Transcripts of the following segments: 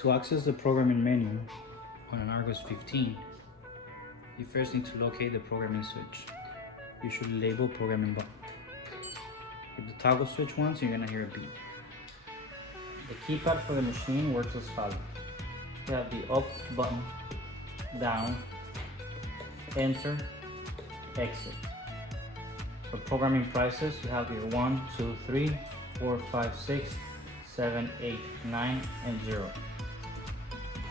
To access the programming menu on an Argos 15, you first need to locate the programming switch. Usually label programming button. Hit the toggle switch once, you're gonna hear a beep. The keypad for the machine works as follows. You have the up button, down, enter, exit. For programming prices, you have your 1, 2, 3, 4, 5, 6, 7, 8, 9, and 0.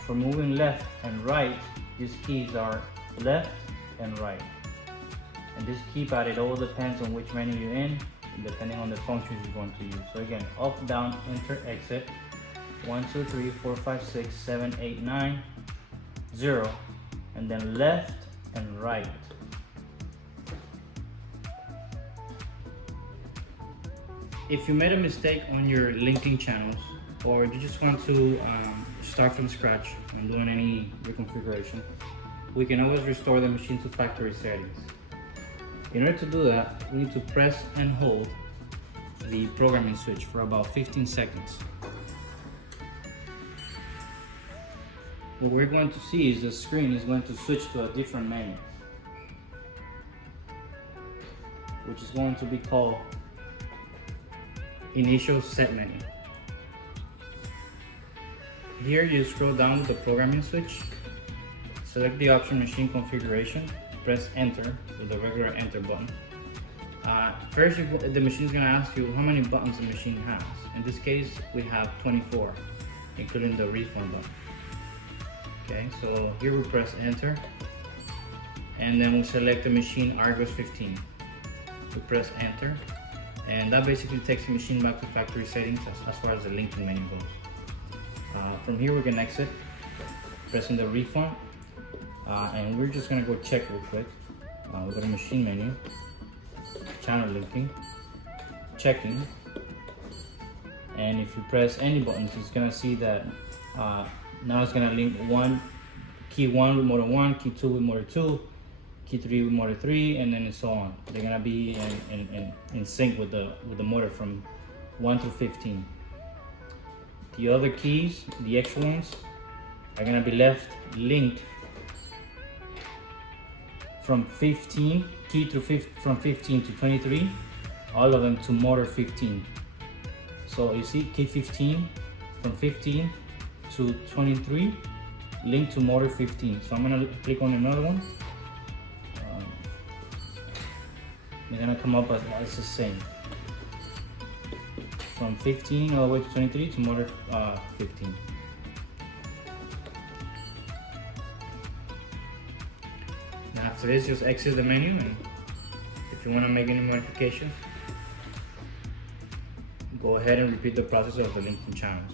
For moving left and right, these keys are left and right. And this keypad, it all depends on which menu you're in, depending on the functions you're going to use. So again, up, down, enter, exit, 1, 2, 3, 4, 5, 6, 7, 8, 9, 0, and then left and right. If you made a mistake on your linking channels, or you just want to start from scratch and doing any reconfiguration, we can always restore the machine to factory settings. In order to do that, we need to press and hold the programming switch for about 15 seconds. What we're going to see is the screen is going to switch to a different menu, which is going to be called Initial Set Menu. Here you scroll down with the programming switch, select the option Machine Configuration, press Enter with the regular Enter button. First, the machine is going to ask you how many buttons the machine has. In this case, we have 24, including the refund button. Okay, so here we press Enter, and then we select the machine Argos 15. We press Enter, and that basically takes the machine back to factory settings as far as the linking menu goes. From here we can exit, pressing the refund, and we're just gonna go check real quick. We go to machine menu, channel linking, checking, and if you press any buttons, it's gonna see that now it's gonna link key 1 with motor 1, key 2 with motor 2, key 3 with motor 3, and then so on. They're gonna be in sync with the motor from 1 through 15. The other keys, the extra ones, are gonna be left linked from 15 from 15 to 23, all of them to motor 15. So you see key 15 from 15 to 23 linked to motor 15. So I'm gonna click on another one. They're gonna come up as the same. From 15 all the way to 23 to motor 15. Now after this, just exit the menu, and if you want to make any modifications, go ahead and repeat the process of the linking channels.